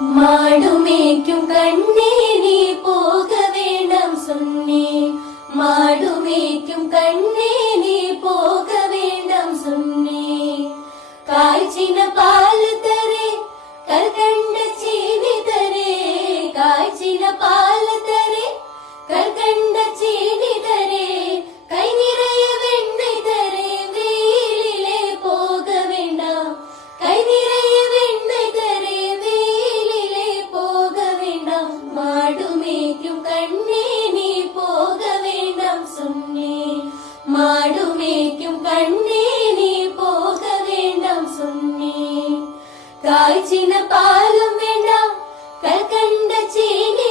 மாடுமேய்க்கும் கண்ணே நீ போக வேண்டாம் சொன்னேன். மாடுமேய்க்கும் கண்ணே நீ போக வேண்டாம் சொன்னேன். காய்ச்சின பால் தரே கற்கண்ட சீனி தரே. காய்ச்சின பால் தரே கற்கண்ட சீனி தரே. கை நிறைய வெண்ணெய் தரே வெயிலிலே போக வேண்டாம். கை நிறைய வெண்ணெய் தரே வெயிலிலே போக வேண்டாம். மாடுமேய்க்கும் கண்ணே நீ போக வேண்டாம் சொன்னேன். மாடுமேய்க்கும் கண்ணே நீ போக வேண்டாம் சொன்னேன். காய்ச்சின பாலும் வேண்டாம் கற்கண்ட சீனி